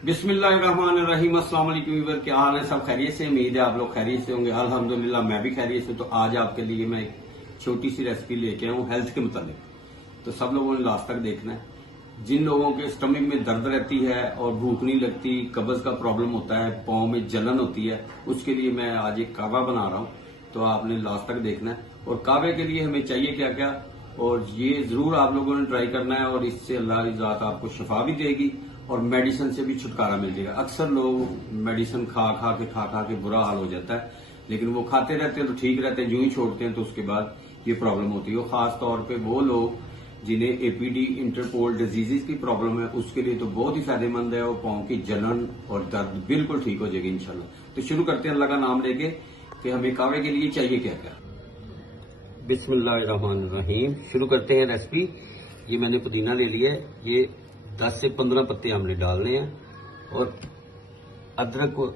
बिस्मिल्लाहिर्रहमानिर्रहीम। अस्सलाम वालेकुम व्यूअर, क्या हाल है? सब खैरियत से? उम्मीद है आप लोग खैरियत से होंगे। अल्हम्दुलिल्लाह मैं भी खैरियत से। तो आज आपके लिए मैं एक छोटी सी रेसिपी लेके आया हूँ हेल्थ के मुताबिक। तो सब लोगों ने लास्ट तक देखना है। जिन लोगों के स्टमक में दर्द रहती है और भूख नहीं लगती, कब्ज का प्रॉब्लम होता है, पाँव में जलन होती है, उसके लिए मैं आज एक कावा बना रहा हूँ। तो आपने लास्ट तक देखना है। और कावे के लिए हमें चाहिए क्या क्या, और ये जरूर आप लोगों ने ट्राई करना है। और इससे अल्लाह की ज़ात आपको शफा भी देगी और मेडिसिन से भी छुटकारा मिल जाएगा। अक्सर लोग मेडिसिन खा खा के बुरा हाल हो जाता है, लेकिन वो खाते रहते हैं तो ठीक रहते हैं, यूं ही छोड़ते हैं तो उसके बाद ये प्रॉब्लम होती है। और खास तौर पे वो लोग जिन्हें एपीडी इंटरपोल डिजीजेस की प्रॉब्लम है, उसके लिए तो बहुत ही फायदेमंद है। और पाँव की जलन और दर्द बिल्कुल ठीक हो जाएगी इंशाल्लाह। तो शुरू करते हैं अल्लाह का नाम लेके कि हमें कावे के लिए चाहिए क्या क्या। बिस्मिल्लाहिर्रहमानिर्रहीम। शुरू करते हैं रेसिपी। ये मैंने पुदीना ले लिया है, ये 10 से 15 पत्ते हमने डालने हैं। और अदरक को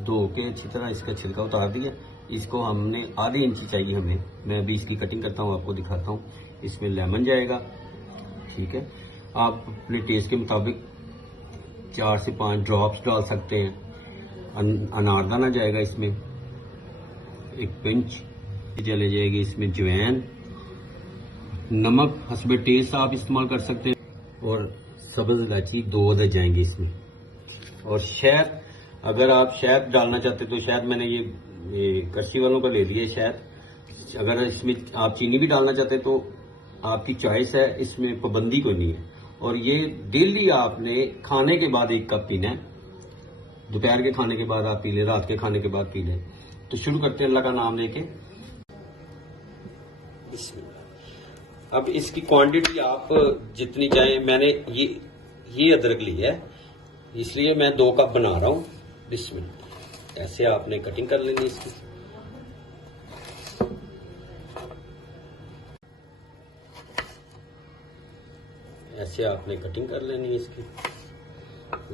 धो के अच्छी तरह इसका छिलका उतार दिया। इसको हमने आधी इंची चाहिए हमें। मैं अभी इसकी कटिंग करता हूँ, आपको दिखाता हूँ। इसमें लेमन जाएगा, ठीक है। आप अपने टेस्ट के मुताबिक 4 से 5 ड्रॉप्स डाल सकते हैं। अनारदाना जाएगा इसमें, एक पिंच चले जाएगी इसमें जवैन, नमक हस्बे टेस्ट आप इस्तेमाल कर सकते हैं, और सब्ज इलायची 2 अदद जाएंगे इसमें। और शहद, अगर आप शहद डालना चाहते तो शहद मैंने ये करछी वालों का ले लिया शहद। अगर इसमें आप चीनी भी डालना चाहते तो आपकी चॉइस है, इसमें पाबंदी कोई नहीं है। और ये डेली आपने खाने के बाद 1 कप पीना है। दोपहर के खाने के बाद आप पी लें, रात के खाने के बाद पी लें। तो शुरू करते हैं अल्लाह का नाम लेके। अब इसकी क्वांटिटी आप जितनी चाहें, मैंने ये अदरक ली है इसलिए मैं 2 कप बना रहा हूं। बिस्मिल्लाह। ऐसे आपने कटिंग कर लेनी इसकी। ऐसे आपने कटिंग कर लेनी है इसकी।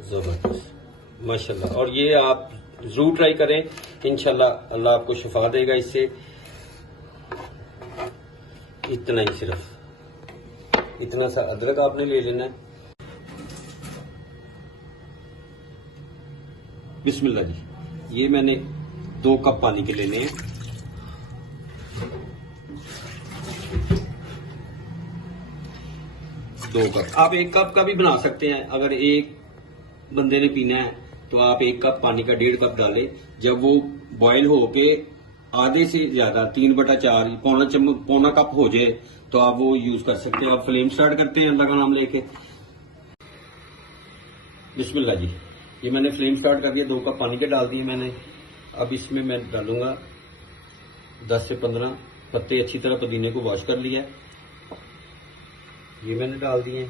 जबरदस्त, माशाल्लाह। और ये आप जरूर ट्राई करें, इंशाल्लाह अल्लाह आपको शिफा देगा इससे। इतना ही, सिर्फ इतना सा अदरक आपने ले लेना है। बिस्मिल्लाह जी। ये मैंने 2 कप पानी के लेने हैं। दो कप, आप 1 कप का भी बना सकते हैं। अगर एक बंदे ने पीना है तो आप 1 कप पानी का 1.5 कप डालें। जब वो बॉयल होके आधे से ज्यादा 3/4 पौना कप हो जाए तो आप वो यूज कर सकते हैं। और फ्लेम स्टार्ट करते हैं अल्लाह का नाम लेके। बिस्मिल्लाह जी। ये मैंने फ्लेम स्टार्ट कर दिया, 2 कप पानी के डाल दिए मैंने। अब इसमें मैं डालूंगा 10 से 15 पत्ते। अच्छी तरह पुदीने को वॉश कर लिया, ये मैंने डाल दिए।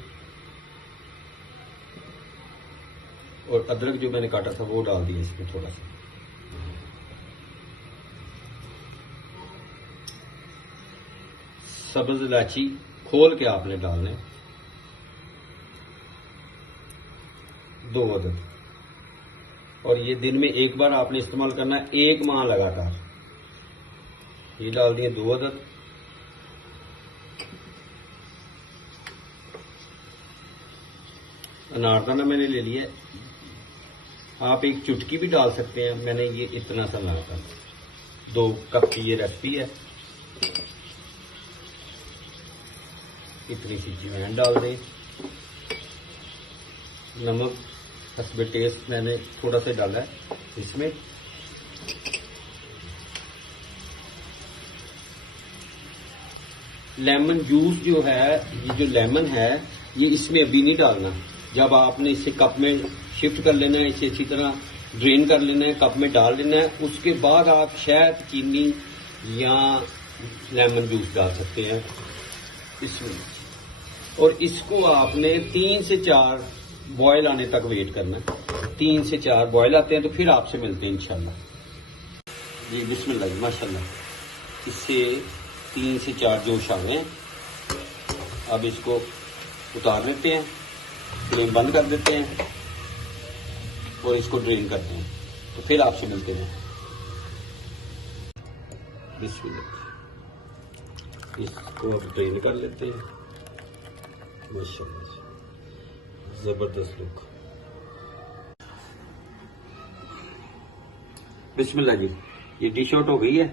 और अदरक जो मैंने काटा था वो डाल दिया इसमें थोड़ा सा। सब्ज इलायची खोल के आपने डालने 2 अदद। और ये दिन में 1 बार आपने इस्तेमाल करना है, 1 माह लगातार। ये डाल दिए 2 अदद। अनारदाना मैंने ले लिया, आप 1 चुटकी भी डाल सकते हैं। मैंने ये इतना सा लाया था। 2 कप की ये रेसिपी है। इतनी सी जवैन डाल दें। नमक हस्बे टेस्ट मैंने थोड़ा सा डाला है इसमें। लेमन जूस जो है, ये जो लेमन है ये इसमें अभी नहीं डालना। जब आपने इसे कप में शिफ्ट कर लेना है, इसे अच्छी तरह ड्रेन कर लेना है, कप में डाल लेना है। उसके बाद आप शहद, चीनी या लेमन जूस डाल सकते हैं इसमें। और इसको आपने 3 से 4 बॉयल आने तक वेट करना है। 3 से 4 बॉयल आते हैं तो फिर आपसे मिलते हैं इंशाल्लाह जी। बिस्मिल्लाह जी, माशाल्लाह। इससे 3 से 4 जोश आ गए हैं। अब इसको उतार लेते हैं, फ्लेम बंद कर देते हैं और इसको ड्रेन करते हैं। तो फिर आपसे मिलते हैं। बिस्मिल्लाह। इसको अब ड्रेन कर लेते हैं। माशाल्लाह, जबरदस्त लुक। बिस्मिल्लाह जी, ये डिश आउट हो गई है।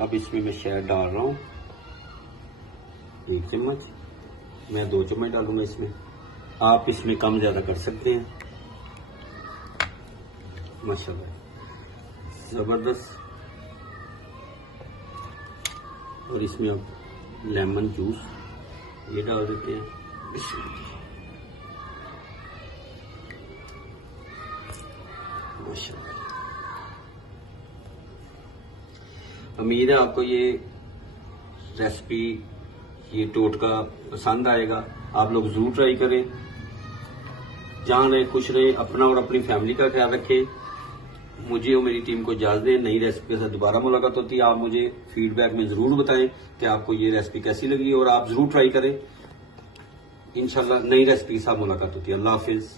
अब इसमें मैं शहद डाल रहा हूँ 1 चम्मच, मैं 2 चम्मच डालूंगा इसमें। आप इसमें कम ज्यादा कर सकते हैं। माशाल्लाह जबरदस्त। और इसमें अब लेमन जूस ये डाल देते हैं। माशाल्लाह, उम्मीद है आपको ये रेसिपी, ये टोटका पसंद आएगा। आप लोग जरूर ट्राई करें। जहां रहे खुश रहे, अपना और अपनी फैमिली का ख्याल रखें। मुझे और मेरी टीम को इजाजत दें। नई रेसिपी के साथ दोबारा मुलाकात होती है। आप मुझे फीडबैक में जरूर बताएं कि आपको ये रेसिपी कैसी लगी और आप जरूर ट्राई करें। इंशाल्लाह नई रेसिपी के साथ मुलाकात होती है। अल्लाह हाफिज।